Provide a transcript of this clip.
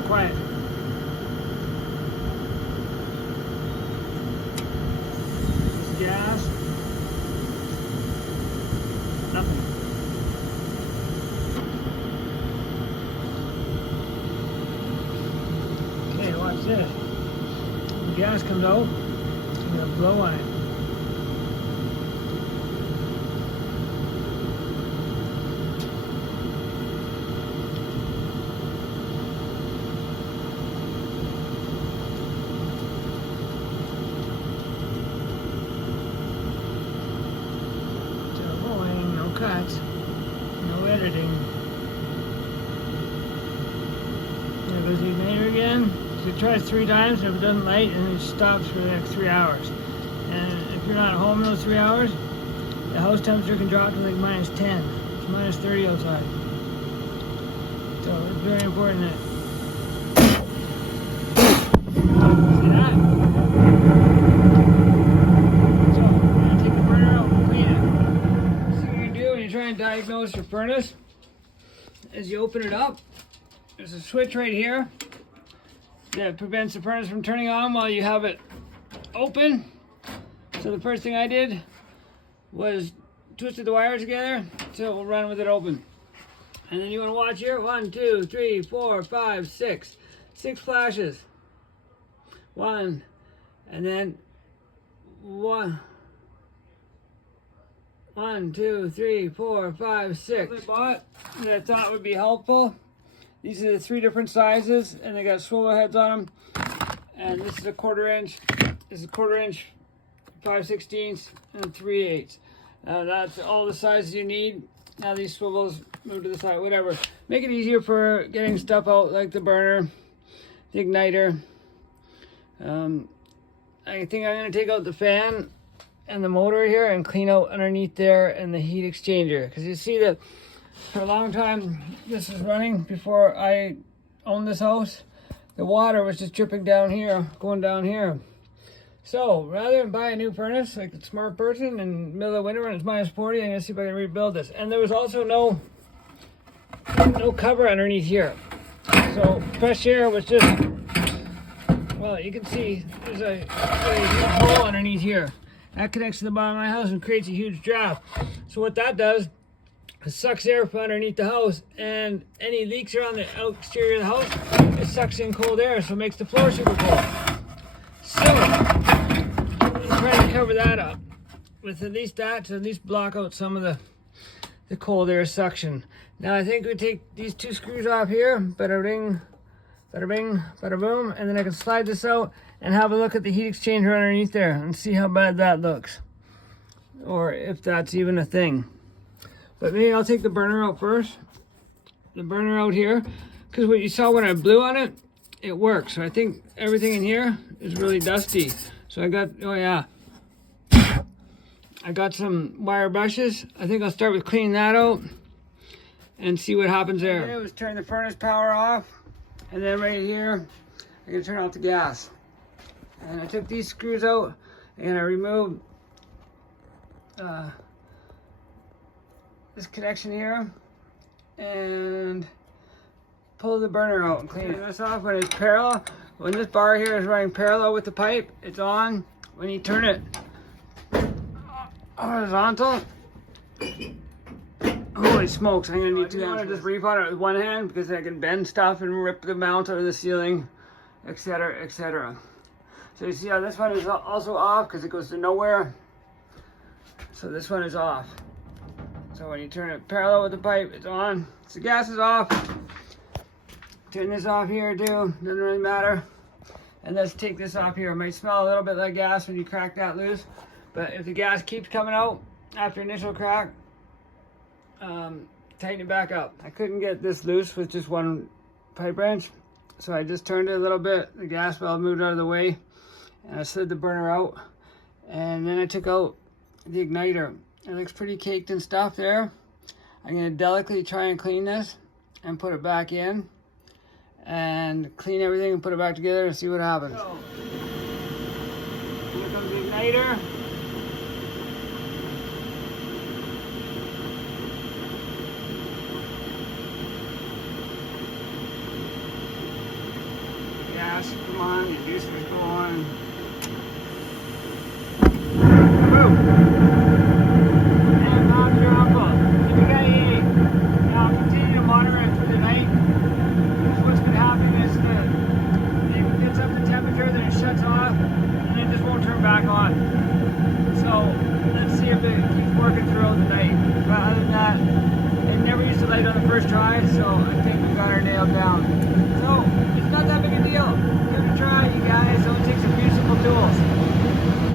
more quiet. This gas. Nothing. Okay, watch this. The gas comes out. I'm gonna blow on it. Cuts, no editing. There goes the igniter again. So it tries 3 times, if it doesn't light, and then it stops for the next 3 hours. And if you're not home in those 3 hours, the house temperature can drop to like -10. It's -30 outside. So it's very important that. See that? So I'm gonna take the burner out and clean it. Try and diagnose your furnace. As you open it up, there's a switch right here that prevents the furnace from turning on while you have it open. So the first thing I did was twisted the wires together so it will run with it open. And then you want to watch here. 1, 2, 3, 4, 5, 6. 6 flashes. 1, and then 1. 1, 2, 3, 4, 5, 6. I bought that I thought would be helpful. These are the 3 different sizes, and they got swivel heads on them. And this is a 1/4 inch. This is a 1/4 inch, 5/16, and 3/8. That's all the sizes you need. Now these swivels move to the side, whatever. Make it easier for getting stuff out, like the burner, the igniter. I think I'm gonna take out the fan and the motor here and clean out underneath there and the heat exchanger, because you see that for a long time this was running before I owned this house. The water was just dripping down here, going down here. So rather than buy a new furnace like a smart person in the middle of winter when it's -40, I'm gonna see if I can rebuild this. And there was also no cover underneath here, so fresh air was just, well, you can see there's a hole underneath here. That connects to the bottom of my house and creates a huge draft. So what that does is sucks air from underneath the house, and any leaks around the exterior of the house, it sucks in cold air, so it makes the floor super cold. So I'm trying to cover that up with at least that, to at least block out some of the cold air suction. Now I think we take these 2 screws off here, bada bing, bada bing, bada boom, and then I can slide this out and have a look at the heat exchanger underneath there and see how bad that looks, or if that's even a thing. But maybe I'll take the burner out first. The burner out here, because what you saw when I blew on it, it works. So I think everything in here is really dusty. So I got, oh yeah, I got some wire brushes. I think I'll start with cleaning that out and see what happens there. What I did was turn the furnace power off, and then right here, I'm gonna turn off the gas. And I took these screws out and I removed this connection here and pulled the burner out and clean this off when it's parallel. When this bar here is running parallel with the pipe, it's on. When you turn it horizontal, holy smokes, I'm gonna need 2 hands. I just reef on it with one hand because I can bend stuff and rip the mount out of the ceiling, etc., etc. So you see how this one is also off because it goes to nowhere. So this one is off. So when you turn it parallel with the pipe, it's on. So the gas is off. Turn this off here too, doesn't really matter. And let's take this off here. It might smell a little bit like gas when you crack that loose, but if the gas keeps coming out after initial crack, tighten it back up. I couldn't get this loose with just one pipe wrench, so I just turned it a little bit. The gas valve moved out of the way, and I slid the burner out, and then I took out the igniter. It looks pretty caked and stuff there. I'm going to delicately try and clean this and put it back in and clean everything and put it back together and see what happens. So, here comes the igniter. gas, come on, your juicer's going. Woo! And Bob's your uncle. If you got any, continue to monitor it through the night. Because what's been happening is it gets up to temperature, then it shuts off, and then it just won't turn back on. So let's see if it keeps working throughout the night. But other than that, it never used to light on the first try, so I think we got her nailed down. So it's not that big a deal. Give it a try, you guys. It only takes a few simple tools.